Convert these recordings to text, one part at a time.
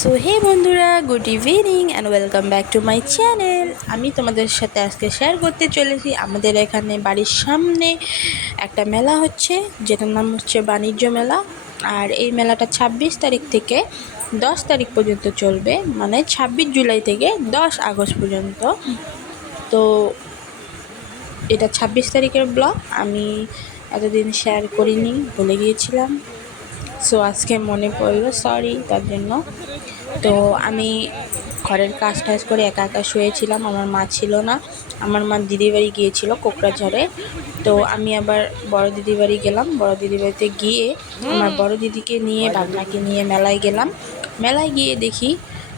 So hey বন্ধুরা, good evening and welcome back to my channel. আমি তোমাদের সাথে আজকে শেয়ার করতে চলেছি আমাদের এখানে বাড়ির সামনে একটা মেলা হচ্ছে, যেটার নাম হচ্ছে বাণিজ্য মেলা। আর এই মেলাটা 26 তারিখ থেকে 10 তারিখ পর্যন্ত চলবে, মানে 26 জুলাই থেকে 10 আগস্ট পর্যন্ত। তো এটা 26 তারিখের ব্লগ, আমি এতদিন শেয়ার করিনি, ভুলে গিয়েছিলাম। সো আজকে মনে পড়লো, সরি তার জন্য। তো আমি ঘরের কাজ টাজ করে একা একা শুয়েছিলাম, আমার মা ছিল না। আমার মা দিদির বাড়ি গিয়েছিল কোকড়াঝাড়ে। তো আমি আবার বড় দিদির বাড়ি গেলাম। বড় দিদির বাড়িতে গিয়ে আমার বড় দিদিকে নিয়ে ভাবনাকে নিয়ে মেলায় গেলাম। মেলায় গিয়ে দেখি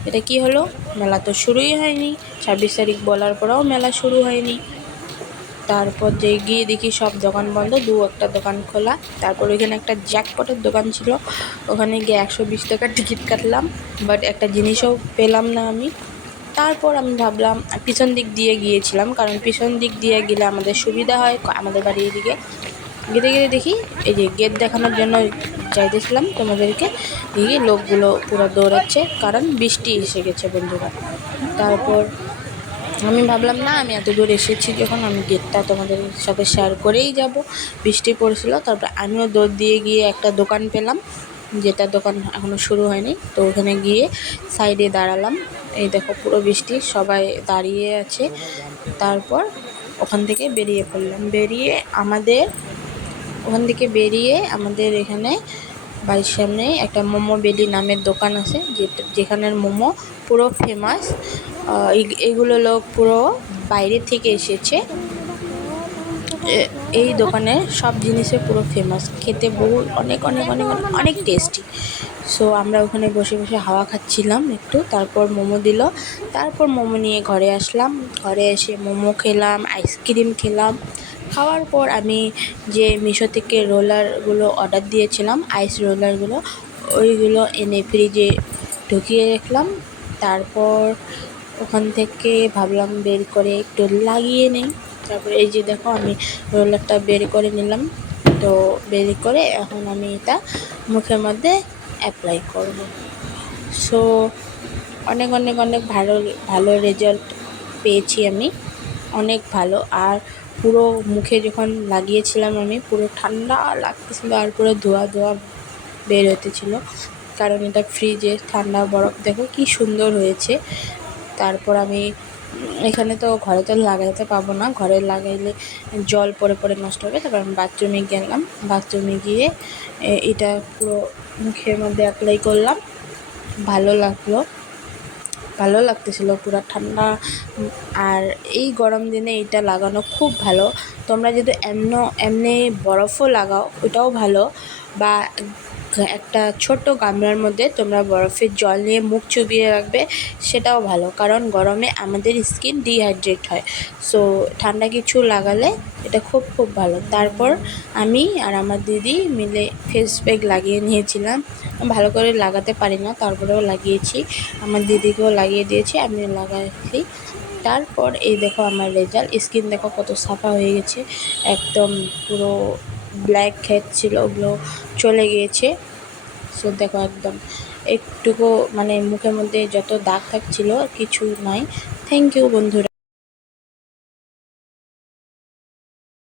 এটা কি হলো, মেলা তো শুরুই হয়নি। 26 তারিখ বলার পরেও মেলা শুরু হয়নি। তারপর যে গিয়ে দেখি সব দোকান বন্ধ, একটা দোকান খোলা। তারপর ওইখানে একটা জ্যাকপটের দোকান ছিল, ওখানে গিয়ে 120 টাকার টিকিট কাটলাম, বাট একটা জিনিসও পেলাম না আমি। তারপর আমি ভাবলাম, পিছন দিক দিয়ে গিয়েছিলাম, কারণ পিছন দিক দিয়ে গেলে আমাদের সুবিধা হয়। আমাদের বাড়ির দিকে গেতে গেতে দেখি এই যে গেট দেখানোর জন্য যাইতেছিলাম তোমাদেরকে, দেখি লোকগুলো পুরো দৌড়াচ্ছে, কারণ বৃষ্টি এসে গেছে বন্ধুরা। তারপর আমি ভাবলাম না, আমি এত দূর এসেছি যখন, আমি গেটটা তোমাদের সাথে শেয়ার করেই যাব। বৃষ্টি পড়েছিল, তারপর আমিও দৌড় দিয়ে গিয়ে একটা দোকান পেলাম, যেটা দোকান এখনও শুরু হয়নি। তো ওখানে গিয়ে সাইডে দাঁড়ালাম। এই দেখো পুরো বৃষ্টি, সবাই দাঁড়িয়ে আছে। তারপর ওখান থেকে বেরিয়ে পড়লাম। বেরিয়ে আমাদের এখানে বাড়ির সামনে একটা মোমো বেলি নামের দোকান আছে, যেখানের মোমো পুরো ফেমাস। এইগুলো লোক পুরো বাইরে থেকে এসেছে। এই দোকানের সব জিনিসে পুরো ফেমাস, খেতে অনেক অনেক অনেক অনেক অনেক টেস্টি। সো আমরা ওখানে বসে বসে হাওয়া খাচ্ছিলাম একটু। তারপর মোমো দিল, তারপর মোমো নিয়ে ঘরে আসলাম। ঘরে এসে মোমো খেলাম, আইসক্রিম খেলাম। খাওয়ার পর আমি যে মিশো থেকে রোলারগুলো অর্ডার দিয়েছিলাম, আইস রোলারগুলো, ওইগুলো এনে ফ্রিজে ঢুকিয়ে রাখলাম। তারপর ওখান থেকে ভাবলাম বের করে একটু লাগিয়ে নেই। তারপরে এই যে দেখো, আমি রোলারটা বের করে নিলাম। তো বের করে এখন আমি এটা মুখের মধ্যে অ্যাপ্লাই করব। সো অনেক অনেক অনেক ভালো ভালো রেজাল্ট পেয়েছি আমি, অনেক ভালো। আর পুরো মুখে যখন লাগিয়েছিলাম আমি, পুরো ঠান্ডা লাগতেছিল, আর পুরো ধোয়া ধোয়া বের হতেছিল, কারণ এটা ফ্রিজে ঠান্ডা বরফ। দেখো কি সুন্দর হয়েছে। তারপর আমি এখানে তো ঘরে তো লাগাইতে পাবো না, ঘরে লাগাইলে জল পড়ে পড়ে নষ্ট হবে। তারপর আমি বাথরুমে গেলাম, বাথরুমে গিয়ে এটা পুরো মুখের মধ্যে অ্যাপ্লাই করলাম। ভালো লাগতেছিল, পুরো ঠান্ডা। আর এই গরম দিনে এটা লাগানো খুব ভালো। তোমরা যদি এমনি বরফও লাগাও, ওটাও ভালো। বা একটা ছোট্ট গামলার মধ্যে তোমরা বরফের জল নিয়ে মুখ চুবিয়ে রাখবে, সেটাও ভালো, কারণ গরমে আমাদের স্কিন ডিহাইড্রেট হয়। সো ঠান্ডা কিছু লাগালে এটা খুব খুব ভালো। তারপর আমি আর আমার দিদি মিলে ফেস প্যাক লাগিয়ে নিয়েছিলাম। ভালো করে লাগাতে পারি না, তারপরেও লাগিয়েছি, আমার দিদিকেও লাগিয়ে দিয়েছি, আমিও লাগাইছি। তারপর এই দেখো আমার রেজাল্ট, স্কিন দেখো কত সাফা হয়ে গেছে, একদম পুরো ব্ল্যাক হেড ছিল, ওগুলো চলে গিয়েছে। সো দেখো একদম একটুকু, মানে মুখের মধ্যে যত দাগ থাকছিল কিছু নাই। থ্যাংক ইউ বন্ধুরা।